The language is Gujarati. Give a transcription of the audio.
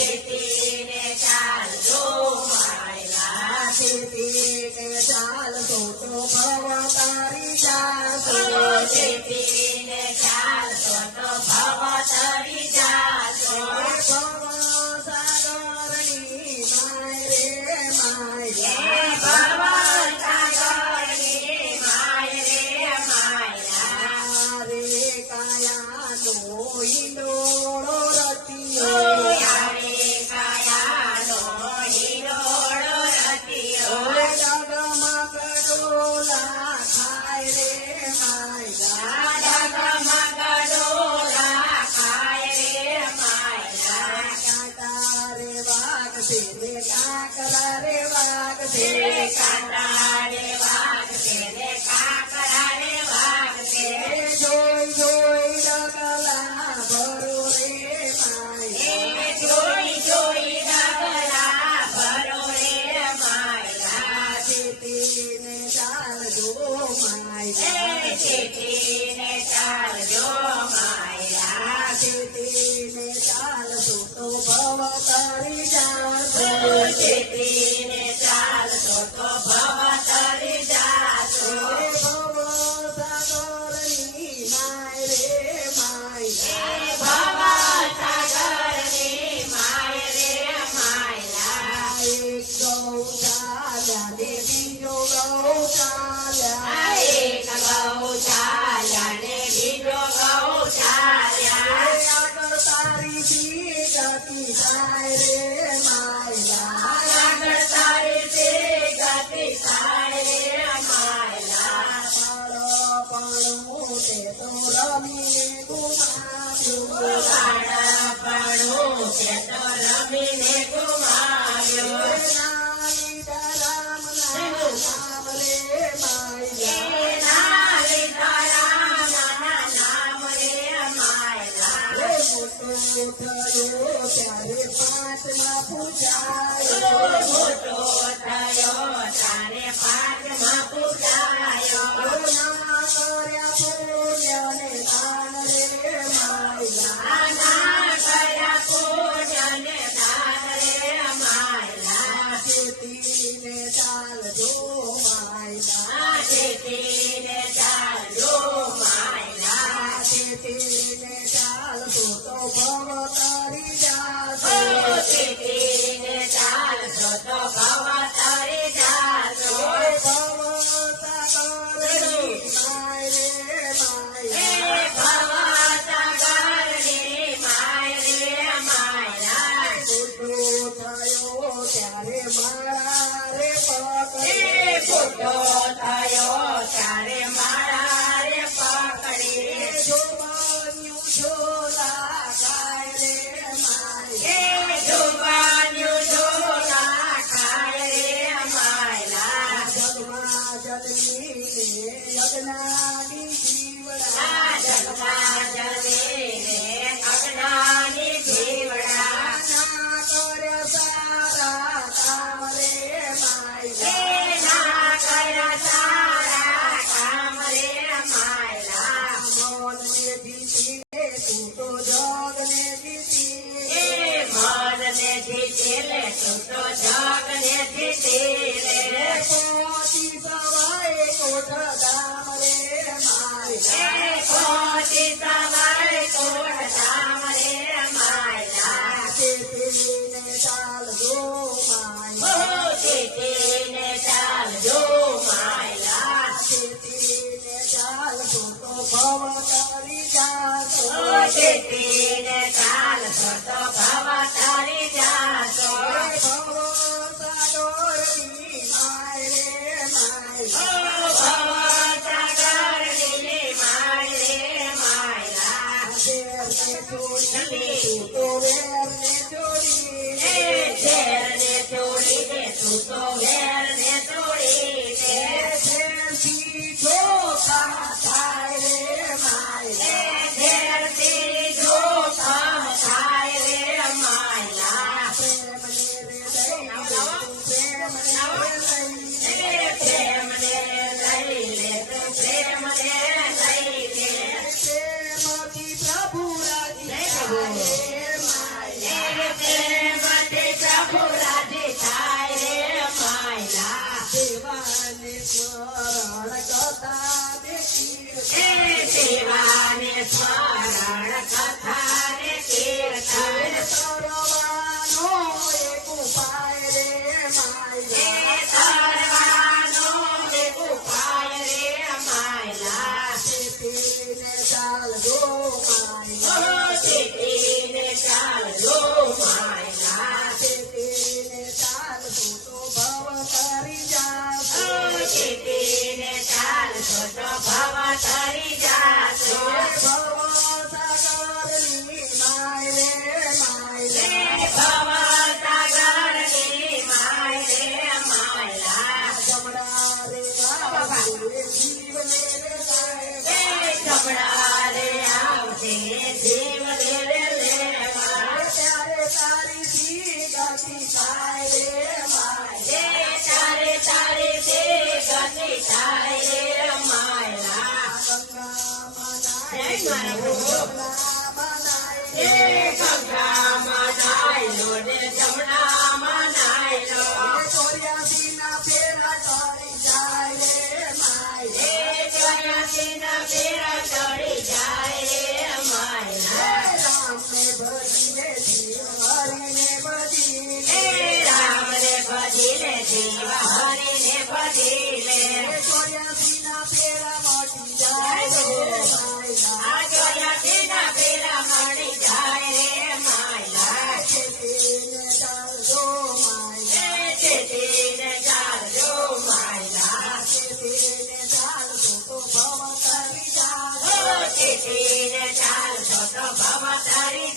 ચેતીને ચાલજો માયલા ચેતીને ચાલશો તો ભવ તારી જાશો ચેતીને ચાલશો તો ભવ તરી જાશો ભવ સાગરની માય રે માય ભવ સાગરની માય રે માયલા રે કાયાનો ઈંડોળો રતિયો આવે કાયાનો હિંડોળો રતિયો ડગમગ ડોલા ખાય રે માયલા ડગમગ ડોલા ખાય રે માયલા કાંટા રે વાગશે રે કાકરા રે વાગશે કાંટા રે વાગશે રે કાકરા રે વાગશે જોઈ જોઈ ડગલા ભરો રે માય જોઈ જોઈ ડગલા ભરો રે માયલા ચેતીને ચાલજો માય ચેતીને ચાલજો માયલા ચેતીને ચાલજો તો ભવ તરી જાશો ચેતીને ચાલશો તો ભવ તરી જાશો ભવ સાગરની માય રે માય ભવ સાગરની માય રે માયલા એક ગૌશાલા ને બીજો ગૌશાલા એક ગૌશાલા ને બીજો ગૌશાલા આગળ તારી ગતિ થાય રે માયલા આગળ તારી તે ગતિ થાય રે માયલા બાળપણું તે તો રમીને ગુમાવ્યું બાળપણું તે તો રમીને ગુમાવ્યો નાની રામના નામ રે માયલા એના લીધા રામના નામ રે માયલા મોટો થયો ત્યારે પાંચમાં પૂજાયો મોટો થયો તારે પાઠમાં પૂજાયો ના કર્યા પુણ્યને દાન રે માયલા ના કર્યા પૂજન દાન રે માયલા ચેતીને ચાલજો માયલા ચેતીને ચાલજો માયલા ચેતીને ચાલશો તો ભવ તરી જાશો ચેતીને ચાલશો તો ભવ તરી જાશો ભવ સાગરની માય રે માયલા ભવ સાગરની માય રે માયલા મોટો થયો ત્યારે મારા રે પકડે મોટો થયો ત્યારે મારા રે પકડી જો બન્યું ઝોલા ખાય રે માય જુબાન્યું ઝોલા ખાય રે માયલા જગમાં જગની યજ્ઞાની જીવડા જગમાં જમીને અજ્ઞાની જીવડા ના કર્યા સારા કામ રે માય ના કર્યા સારા કામ રે માયલા મોનને જીતીને તું તો જગને જીતી મનને જીતી લે તું તો જગને જીતી લે પોતી સવાય કોઠ ગામ રે માય કોટી સવાય કોટ ધામ રે માયલા ચેતીને ચાલજો માય ચેતીને ચાલજો માયલા ચેતીને ચાલજો તો ભવ તરી જાશો ચેતીને ચાલશો તો ભવ તરી જાશો ભવ સાગરની માય રે માય ભવ સાગરની માય રે માયલા વેરને છોડી તું તો વેરને છોડી ઝેરને છોડી દે તું તો વેરને છોડી દે ઝેરથી ચોખા થાય રે માય ઝેરથી જો થાય રે માય એ તારે તારે તે ગતિ થાય રે માયલા ગંગામાં જય નાય મારા જમનામાં એ નાય ગંગામાં નાયલો ને જમનામાં નાયલો ચોર્યાસીના ફેરા ચડી જાય રે માય એ ચોર્યાસીના ફેરા ચડી જાય રે માયલા રામને ભજીને જીવ હરીને ભજીને એ રામ રે ભજીલે જીવ હરીને ભજીલે ચોર્યાસીના ફેરા મટી જાય રે માય આ ચોર્યાસીના ફેરા મળી જાય રે માયલા ખેતીને ચાલજો માય એ ચેતીને ચાલજો માયલા ખેતીને ચાલજો તો ભવ તરી ઓ જાય ચેતીને ચાલજો તો ભવ તારી